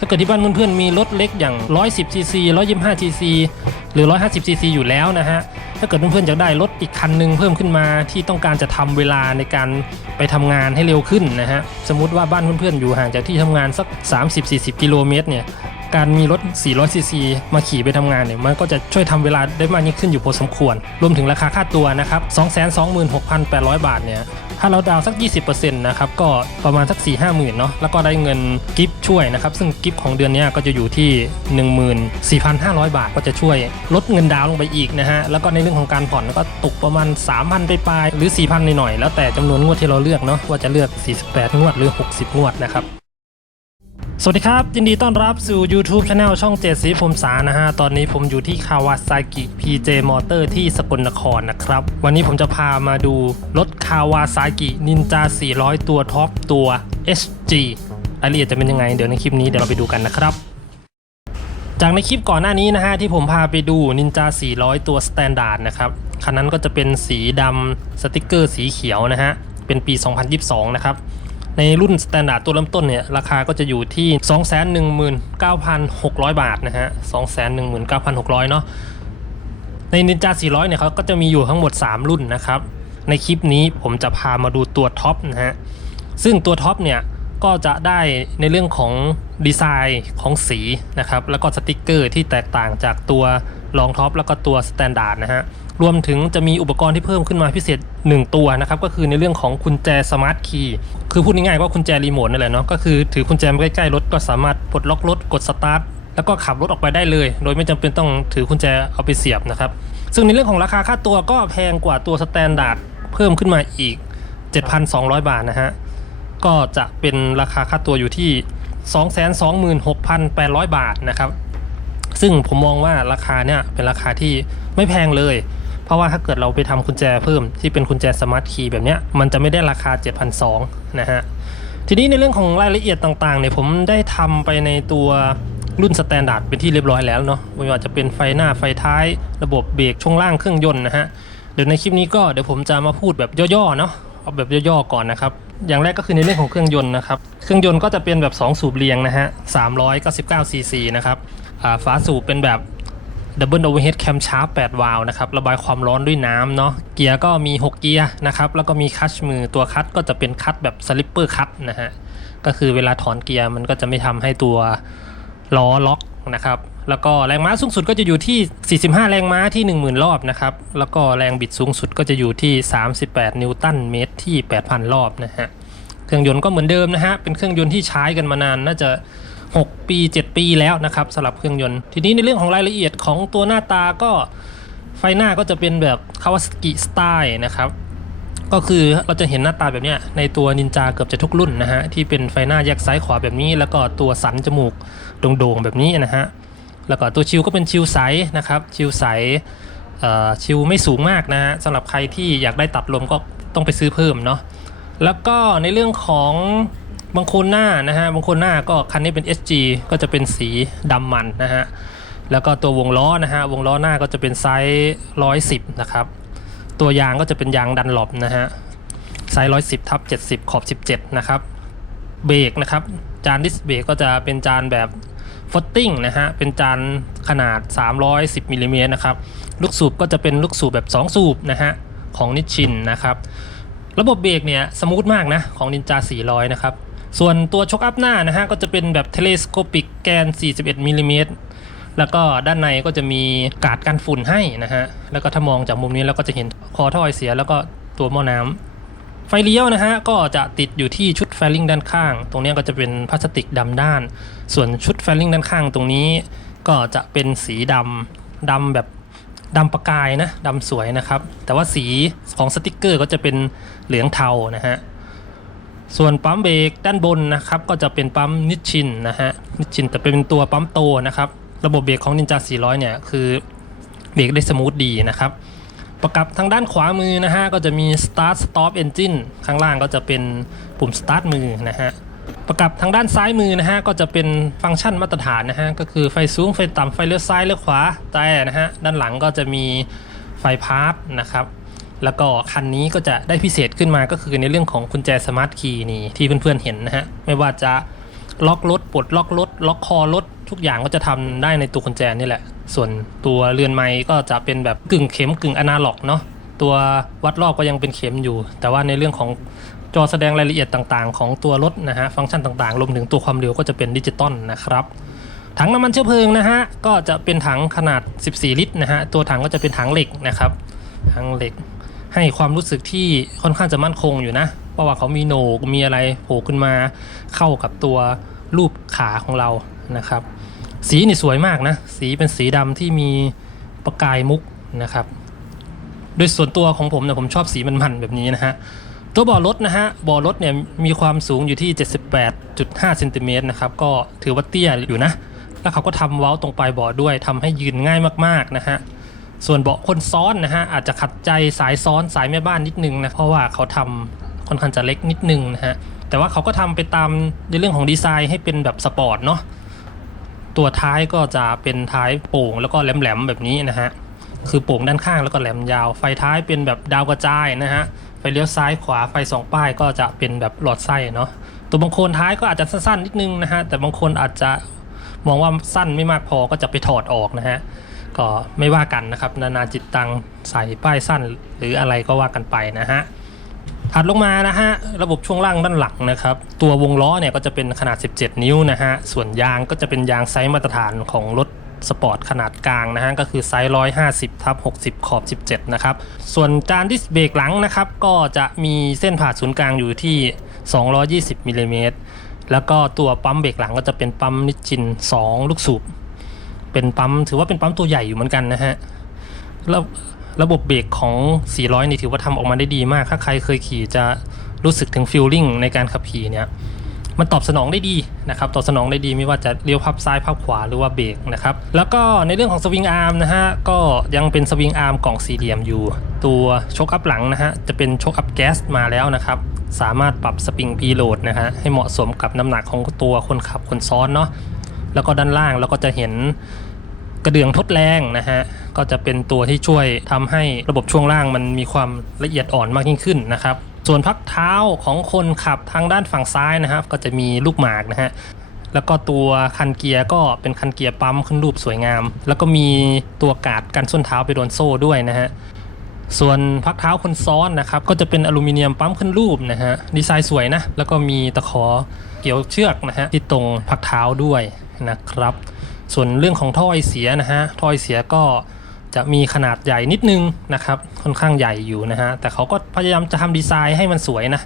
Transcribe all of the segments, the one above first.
ถ้าเกิดที่บ้านเพื่อนๆมีรถเล็กอย่าง 110 cc 125 cc หรือ 150 cc อยู่แล้วนะฮะ ถ้าเกิดเพื่อนๆอยากได้รถอีกคันหนึ่งเพิ่มขึ้นมาที่ต้องการจะทำเวลาในการไปทำงานให้เร็วขึ้นนะฮะ สมมติว่าบ้านเพื่อนๆอยู่ห่างจากที่ทำงานสัก 30-40 กิโลเมตรเนี่ย การมีรถ 400 ซีซีมาขี่ไปทำงานเนี่ยมันก็จะช่วยทำเวลาได้มากยิ่งขึ้นอยู่พอสมควร รวมถึงราคาค่าตัวนะครับ226,800 บาทเนี่ยถ้าเราดาวสัก 20%นะครับก็ประมาณสัก 4 5หมื่นเนาะแล้วก็ได้เงินกิฟช่วยนะครับ ซึ่งกิฟของเดือนนี้ก็จะอยู่ที่ 14,500 บาทก็จะช่วยลดเงินดาวลงไปอีกนะฮะแล้วก็ในเรื่องของการผ่อนก็ตกประมาณ 3,000 ไปปลายหรือ 4,000หน่อยๆแล้วแต่จำนวนงวดที่เราเลือกเนาะว่าจะเลือก 48 งวดหรือ 60 งวดนะครับ สวัสดีครับ ยินดีต้อนรับสู่ YouTube Channel ช่องเจ็ดสีผมสานะฮะ ตอนนี้ผมอยู่ที่คาวาซากิ PJ Motor ที่สกลนครนะครับ วันนี้ผมจะพามาดูรถคาวาซากินินจา 400 ตัวท็อปตัว SG รายละเอียดจะเป็นยังไง เดี๋ยวในคลิปนี้เดี๋ยวเราไปดูกันนะครับ จากในคลิปก่อนหน้านี้นะฮะ ที่ผมพาไปดูนินจา 400 ตัว Standard นะครับคันนั้นก็จะเป็นสีดำสติกเกอร์สีเขียวนะฮะเป็นปี 2022 นะครับ ในรุ่น Standard ตัวเริ่มต้นเนี่ยราคาก็จะอยู่ที่ 219,600 บาทนะฮะ 219,600 เนาะใน Ninja 400 เนี่ยเขาก็จะมีอยู่ทั้งหมด 3 รุ่นนะครับ ในคลิปนี้ผมจะพามาดูตัวท็อปนะฮะ ซึ่งตัวท็อปเนี่ยก็จะได้ในเรื่องของดีไซน์ของสีนะครับ แล้วก็สติกเกอร์ที่แตกต่างจากตัวรองท็อปแล้วก็ตัวสแตนดาร์ดนะฮะ รวมถึงจะมีอุปกรณ์ที่เพิ่มขึ้นมาพิเศษ 1 ตัวนะครับ ก็คือในเรื่องของกุญแจสมาร์ทคีย์คือพูดง่ายๆว่ากุญแจรีโมทนั่นแหละเนาะก็คือถือกุญแจใกล้ๆรถก็สามารถปลดล็อกรถกดสตาร์ทแล้วก็ขับรถออกไปได้เลย โดยไม่จำเป็นต้องถือกุญแจเอาไปเสียบนะครับซึ่งในเรื่องของราคาค่าตัวก็แพงกว่าตัวสแตนดาร์ดเพิ่มขึ้นมาอีก 7,200 บาทนะฮะก็จะเป็นราคาค่าตัวอยู่ที่ 226,800 บาทนะครับซึ่งผมมองว่าราคาเนี่ยเป็นราคาที่ไม่แพงเลย ราะว่าถ้าเกิดเราไปทำกุญแจเพิ่มที่เป็นกุญแจสมาร์ทคีย์แบบเนี้ยมันจะไม่ได้ราคา 7,200นะฮะทีนี้ในเรื่องของรายละเอียดต่างๆเนี่ยผมได้ทำไปในตัวรุ่นสแตนดาร์ดเป็นที่เรียบร้อยแล้วเนาะไม่ว่าจะเป็นไฟหน้าไฟท้าย ระบบเบรกช่วงล่างเครื่องยนต์นะฮะเดี๋ยวในคลิปนี้ก็เดี๋ยวผมจะมาพูดแบบย่อๆเนาะเอาแบบย่อๆก่อนนะครับอย่างแรกก็คือในเรื่องของเครื่องยนต์นะครับเครื่องยนต์ก็จะเป็นแบบ 2 สูบเรียงนะฮะ399 cc นะครับฝาสูบเป็นแบบ ดับเบิลโอเวอร์เฮดแคมชาร์ป8วาล์วนะครับระบายความร้อนด้วยน้ำเนาะเกียร์ก็มี 6 เกียร์นะครับแล้วก็มีคัชมือตัวคัชก็จะเป็นคัชแบบสลิปเปอร์คัชนะฮะก็คือเวลาถอนเกียร์มันก็จะไม่ทำให้ตัวล้อล็อกนะครับแล้วก็แรงม้าสูงสุดก็จะอยู่ที่ 45 แรงม้าที่ 10,000 รอบนะครับแล้วก็แรงบิดสูงสุดก็จะอยู่ที่ 38 นิวตันเมตรที่ 8,000 รอบนะฮะเครื่องยนต์ก็เหมือนเดิมนะฮะเป็นเครื่องยนต์ที่ใช้กันมานานน่าจะ ปี 7 ปีแล้วนะครับสำหรับเครื่องยนต์ ทีนี้ในเรื่องของรายละเอียดของตัวหน้าตาก็ไฟหน้าก็จะเป็นแบบคาวาสกิสไตล์นะครับก็คือเราจะเห็นหน้าตาแบบเนี้ยในตัวนินจาเกือบจะทุกรุ่นนะฮะที่เป็นไฟหน้าแยกซ้ายขวาแบบนี้ แล้วก็ตัวสันจมูกโด่งๆแบบนี้นะฮะแล้วก็ตัวชิวก็เป็นชิวใสนะครับชิวใสเอ่อชิวไม่สูงมากนะฮะสำหรับใครที่อยากได้ตัดลมก็ต้องไปซื้อเพิ่มเนาะแล้วก็ในเรื่องของ บางคนหน้านะฮะบางคนหน้าก็คันนี้เป็น SG ก็จะเป็นสีดำมันนะฮะแล้วก็ตัววงล้อนะฮะวงล้อหน้าก็จะเป็นไซส์110นะครับตัวยางก็จะเป็นยางดันหลบนะฮะไซส์110ทับ70ขอบ17นะครับเบรกนะครับจานดิสเบรกก็จะเป็นจานแบบฟอตติ้งนะฮะเป็นจานขนาด 310มิลลิเมตรนะครับลูกสูบก็จะเป็นลูกสูบแบบ 2 สูบนะฮะของนิชชินนะครับ ระบบเบรกเนี่ยสมูทมากนะของ Ninja 400 นะครับ ส่วนตัวช็อคอัพหน้านะฮะก็จะเป็นแบบเทเลสโคปิกแกน 41มิลลิเมตรแล้วก็ด้านในก็จะมีกาดกันฝุ่นให้นะฮะ แล้วก็ถ้ามองจากมุมนี้เราก็จะเห็นคอท่อไอเสียแล้วก็ตัวหม้อน้ำไฟเลี้ยวนะฮะก็จะติดอยู่ที่ชุดแฟลิงด้านข้าง ตรงนี้ก็จะเป็นพลาสติกดำด้าน ส่วนชุดแฟลิงด้านข้างตรงนี้ ก็จะเป็นสีดำดำแบบดำประกายนะดำสวยนะครับ แต่ว่าสีของสติกเกอร์ก็จะเป็นเหลืองเทานะฮะ ส่วนปั๊มเบรกด้านบนนะครับก็จะเป็นปั๊มนิชชินนะฮะนิชชินแต่เป็นตัวปั๊มโตนะครับระบบเบรกของ Ninja 400 เนี่ยคือเบรกได้สมูทดีนะครับประกับทางด้านขวามือนะฮะก็จะมี start stop engine ข้างล่างก็จะเป็นปุ่ม start มือนะฮะประกับทางด้านซ้ายมือนะฮะก็จะเป็นฟังก์ชันมาตรฐานนะฮะก็คือไฟสูงไฟต่ำไฟเลี้ยวซ้ายเลี้ยวขวาแต่นะฮะด้านหลังก็จะมีไฟพาร์ทนะครับ แล้วก็คันนี้ก็จะได้พิเศษขึ้นมาก็คือในเรื่องของกุญแจสมาร์ทคีย์นี่ที่เพื่อนๆเห็นนะฮะไม่ว่าจะล็อกรถปลดล็อกรถล็อกคอรถทุกอย่างก็จะทำได้ในตัวกุญแจนี่แหละ ส่วนตัวเรือนไม้ก็จะเป็นแบบกึ่งเข็มกึ่งอนาล็อกเนาะตัววัดรอบก็ยังเป็นเข็มอยู่ แต่ว่าในเรื่องของจอแสดงรายละเอียดต่างๆ ของตัวรถนะฮะฟังก์ชันต่างๆรวมถึงตัวความเร็วก็จะเป็นดิจิตอลนะครับถังน้ำมันเชื้อเพลิงนะฮะก็จะเป็นถังขนาด 14 ลิตรนะฮะตัวถังก็จะเป็นถังเหล็กนะครับถังเหล็ก ให้ความรู้สึกที่ค่อนข้างจะมั่นคงอยู่นะ เพราะว่าเขามีโหนกมีอะไรโผล่ขึ้นมาเข้ากับตัวรูปขาของเรานะครับ สีนี่สวยมากนะ สีเป็นสีดำที่มีประกายมุกนะครับ โดยส่วนตัวของผมเนี่ยผมชอบสีมันๆแบบนี้นะฮะตัวเบ่อรถนะฮะเบ่อรถเนี่ยมีความสูงอยู่ที่ 78.5เซนติเมตรนะครับก็ถือว่าเตี้ยอยู่นะ แล้วเขาก็ทำเว้าตรงปลายเบาะด้วยทำให้ยืนง่ายมากๆนะฮะ ส่วนเบาะคนซ้อนนะฮะอาจจะขัดใจสายซ้อนสายแม่บ้านนิดนึงนะเพราะว่าเขาทำค่อนข้างจะเล็กนิดนึงนะฮะแต่ว่าเขาก็ทำไปตามในเรื่องของดีไซน์ให้เป็นแบบสปอร์ตเนาะตัวท้ายก็จะเป็นท้ายโป่งแล้วก็แหลมๆแบบนี้นะฮะคือโป่งด้านข้างแล้วก็แหลมยาว ไฟท้ายเป็นแบบดาวกระจายนะฮะไฟเลี้ยวซ้ายขวาไฟสองป้ายก็จะเป็นแบบหลอดไส้เนาะตัวบางคนท้ายก็อาจจะสั้นๆนิดนึงนะฮะแต่บางคนอาจจะมองว่าสั้นไม่มากพอก็จะไปถอดออกนะฮะ ก็ไม่ว่ากันนะครับ นานาจิตตังใส่ป้ายสั้นหรืออะไรก็ว่ากันไปนะฮะถัดลงมานะฮะระบบช่วงล่างด้านหลังนะครับ ตัววงล้อเนี่ยก็จะเป็นขนาด 17 นิ้วนะฮะส่วนยางก็จะเป็นยางไซส์มาตรฐานของรถสปอร์ตขนาดกลางนะฮะก็คือไซส์ 150ทับ60 ขอบ 17 นะครับ ส่วนจานดิสเบรกหลังนะครับ ก็จะมีเส้นผ่าศูนย์กลางอยู่ที่ 220มิลลิเมตรแล้วก็ตัวปั๊มเบรกหลังก็จะเป็นปั๊มนิชชิน 2 ลูกสูบ เป็นปั๊มถือว่าเป็นปั๊มตัวใหญ่อยู่เหมือนกันนะฮะแล้วระบบเบรกของ 400 นี่ถือว่าทำออกมาได้ดีมาก ถ้าใครเคยขี่จะรู้สึกถึงฟีลลิ่งในการขับขี่เนี่ย มันตอบสนองได้ดีนะครับ ตอบสนองได้ดีไม่ว่าจะเลี้ยวพับซ้ายพับขวาหรือว่าเบรกนะครับ แล้วก็ในเรื่องของสวิงอาร์มนะฮะ ก็ยังเป็นสวิงอาร์มกล่องสี่เหลี่ยมอยู่ ตัวโชคอัพหลังนะฮะ จะเป็นโชคอัพแก๊สมาแล้วนะครับ สามารถปรับสปริงพีโหลดนะฮะให้เหมาะสมกับน้ำหนักของตัวคนขับคนซ้อนเนาะ แล้วก็ด้านล่างเราก็จะเห็นกระเดื่องทดแรงนะฮะก็จะเป็นตัวที่ช่วยทำให้ระบบช่วงล่างมันมีความละเอียดอ่อนมากยิ่งขึ้นนะครับ ส่วนพักเท้าของคนขับทางด้านฝั่งซ้ายนะครับ ก็จะมีลูกหมากนะฮะแล้วก็ตัวคันเกียร์ก็เป็นคันเกียร์ปั๊มขึ้นรูปสวยงาม แล้วก็มีตัวกาดกันส้นเท้าไปโดนโซ่ด้วยนะฮะส่วนพักเท้าคนซ้อนนะครับก็จะเป็นอลูมิเนียมปั๊มขึ้นรูปนะฮะดีไซน์สวยนะแล้วก็มีตะขอเกี่ยวเชือกนะฮะที่ตรงพักเท้าด้วย นะครับ ส่วนเรื่องของท่อไอเสียนะฮะท่อไอเสียก็จะมีขนาดใหญ่นิดนึงนะครับ ค่อนข้างใหญ่อยู่นะฮะแต่เขาก็พยายามจะทำดีไซน์ให้มันสวยนะ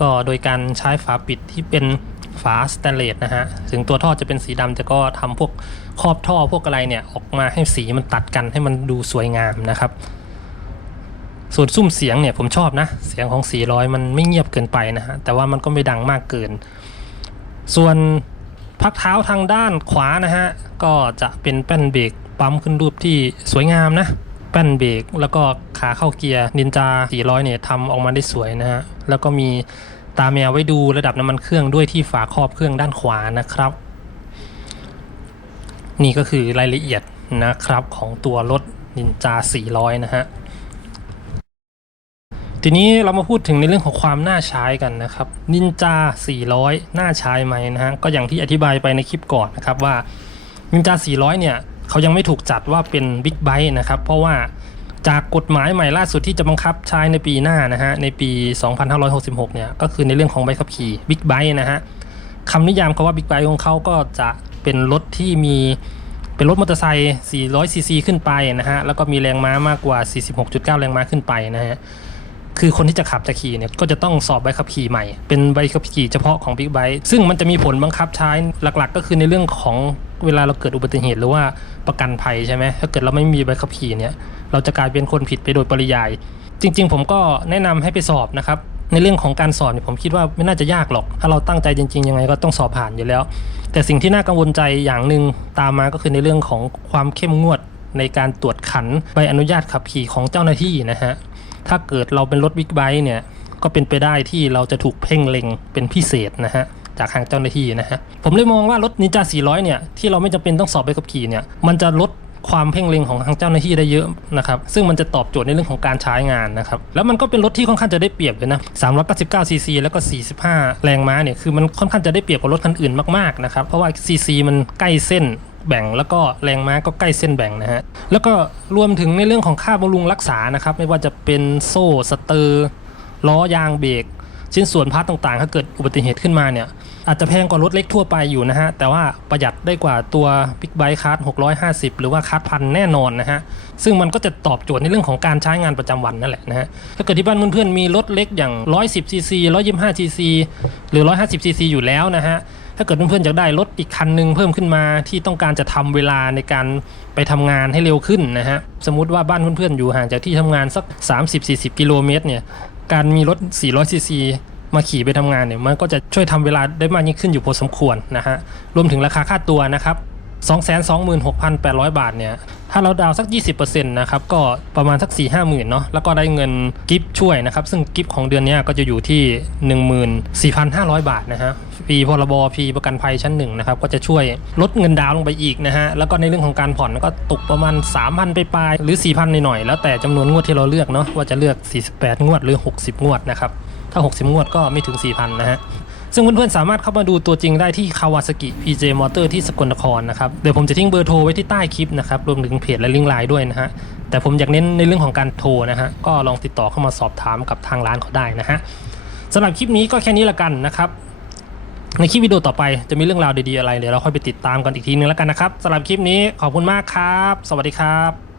ก็โดยการใช้ฝาปิดที่เป็นฝาสแตนเลสนะฮะถึงตัวท่อจะเป็นสีดำแต่ก็ทำพวกครอบท่อพวกอะไรเนี่ยออกมาให้สีมันตัดกันให้มันดูสวยงามนะครับ ส่วนซุ้มเสียงเนี่ยผมชอบนะ เสียงของ 400 มันไม่เงียบเกินไปนะฮะแต่ว่ามันก็ไม่ดังมากเกิน ส่วน พักเท้าทางด้านขวานะฮะ ก็จะเป็นแป้นเบรกปั๊มขึ้นรูปที่สวยงามนะ แป้นเบรกแล้วก็ขาเข้าเกียร์นินจา 400 เนี่ยทำออกมาได้สวยนะฮะ แล้วก็มีตาแมวไว้ดูระดับน้ำมันเครื่องด้วยที่ฝาครอบเครื่องด้านขวานะครับ นี่ก็คือรายละเอียดนะครับของตัวรถนินจา 400 นะฮะ ทีนี้เรามาพูดถึงในเรื่องของความน่าใช้กันนะครับนินจา 400 น่าใช้ไหมนะฮะก็อย่างที่อธิบายไปในคลิปก่อนนะครับว่านินจา 400 เนี่ยเขายังไม่ถูกจัดว่าเป็นบิ๊กไบค์นะครับเพราะว่าจากกฎหมายใหม่ล่าสุดที่จะบังคับใช้ในปีหน้านะฮะในปี 2566 เนี่ยก็คือในเรื่องของใบขับขี่บิ๊กไบค์นะฮะคำนิยามคำว่าบิ๊กไบค์ของเขาก็จะเป็นรถที่มีเป็นรถมอเตอร์ไซค์400ซีซีขึ้นไปนะฮะแล้วก็มีแรงม้ามากกว่า 46.9 แรงม้าขึ้นไปนะฮะ คือคนที่จะขับจะขี่เนี่ยก็จะต้องสอบใบขับขี่ใหม่ เป็นใบขับขี่เฉพาะของ Big b i k e ซึ่งมันจะมีผลบังคับใช้หลักๆ ก็คือในเรื่องของเวลาเราเกิดอุบัติเหตุหรือว่าประกันภัยใช่ไหมถ้าเกิดเราไม่มีใบขับขี่เนี่ยเราจะกลายเป็นคนผิดไปโดยปริยาย จริง ๆ ผมก็แนะนำให้ไปสอบนะครับในเรื่องของการสอบเนี่ยผมคิดว่าไม่น่าจะยากหรอก ถ้าเราตั้งใจจริง ๆ ยังไงก็ต้องสอบผ่านอยู่แล้ว แต่สิ่งที่น่ากังวลใจอย่างหนึ่งตามมาก็คือในเรื่องของความเข้มงวดในการตรวจขันใบอนุญาตขับขี่ของเจ้าหน้าที่นะฮะ ถ้าเกิดเราเป็นรถบิ๊กไบค์เนี่ย ก็เป็นไปได้ที่เราจะถูกเพ่งเล็งเป็นพิเศษนะฮะจากทางเจ้าหน้าที่นะฮะผมเลยมองว่ารถนินจา 400 เนี่ย ที่เราไม่จำเป็นต้องสอบใบขับขี่เนี่ย มันจะลดความเพ่งเล็งของทางเจ้าหน้าที่ได้เยอะนะครับ ซึ่งมันจะตอบโจทย์ในเรื่องของการใช้งานนะครับ แล้วมันก็เป็นรถที่ค่อนข้างจะได้เปรียบเลยนะ 399 ซีซี แล้วก็ 45 แรงม้าเนี่ย คือมันค่อนข้างจะได้เปรียบกว่ารถคันอื่นมากๆนะครับ เพราะว่าซีซีมันใกล้เส้น แบ่ง แล้วก็แรงม้าก็ใกล้เส้นแบ่งนะฮะแล้วก็รวมถึงในเรื่องของค่าบำรุงรักษานะครับไม่ว่าจะเป็นโซ่สเตอร์ล้อยางเบรกชิ้นส่วนพาร์ตต่างๆ ถ้าเกิดอุบัติเหตุขึ้นมาเนี่ย อาจจะแพงกว่ารถเล็กทั่วไปอยู่นะฮะ แต่ว่าประหยัดได้กว่าตัวบิ๊กไบค์คัส650 หรือว่าคัสพันแน่นอนนะฮะ ซึ่งมันก็จะตอบโจทย์ในเรื่องของการใช้งานประจำวันนั่นแหละนะฮะ ถ้าเกิดที่บ้านเพื่อนๆมีรถเล็กอย่าง 110ซีซี125ซีซีหรือ 150ซีซีอยู่แล้วนะฮะ ถ้าเกิดเพื่อนๆอยากได้รถอีกคันหนึ่งเพิ่มขึ้นมาที่ต้องการจะทำเวลาในการไปทำงานให้เร็วขึ้นนะฮะสมมุติว่าบ้านเพื่อนๆอยู่ห่างจากที่ทำงานสัก 30-40 กิโลเมตรเนี่ยการมีรถ 400 ซีซีมาขี่ไปทำงานเนี่ยมันก็จะช่วยทำเวลาได้มากยิ่งขึ้นอยู่พอสมควรนะฮะรวมถึงราคาค่าตัวนะครับ 226,800 บาทเนี่ย ถ้าเราดาวสัก 20%นะครับ ก็ประมาณสัก 4 5 หมื่นเนาะ แล้วก็ได้เงินกิฟช่วยนะครับ ซึ่งกิฟของเดือนนี้ก็จะอยู่ที่ 14,500 บาทนะฮะฟรีพรบฟรีประกันภัยชั้นหนึ่งนะครับ ก็จะช่วยลดเงินดาวลงไปอีกนะฮะ แล้วก็ในเรื่องของการผ่อนก็ตกประมาณ 3,000 ไปปลายหรือ 4,000 หน่อยๆ แล้วแต่จำนวนงวดที่เราเลือกเนาะ ว่าจะเลือก 48 งวดหรือ 60 งวดนะครับ ถ้า 60 งวดก็ไม่ถึง 4,000 นะฮะ ซึ่งเพื่อนๆสามารถเข้ามาดูตัวจริงได้ที่คาวาซากิ PJ Motor ที่สกลนครนะครับ เดี๋ยวผมจะทิ้งเบอร์โทรไว้ที่ใต้คลิปนะครับ รวมถึงเพจและลิงก์ไลน์ด้วยนะฮะ แต่ผมอยากเน้นในเรื่องของการโทรนะฮะ ก็ลองติดต่อเข้ามาสอบถามกับทางร้านเขาได้นะฮะสำหรับคลิปนี้ก็แค่นี้ละกันนะครับ ในคลิปวิดีโอต่อไปจะมีเรื่องราวดีๆอะไรเดี๋ยวเราค่อยไปติดตามกันอีกทีนึงแล้วกันนะครับสำหรับคลิปนี้ขอบคุณมากครับ สวัสดีครับ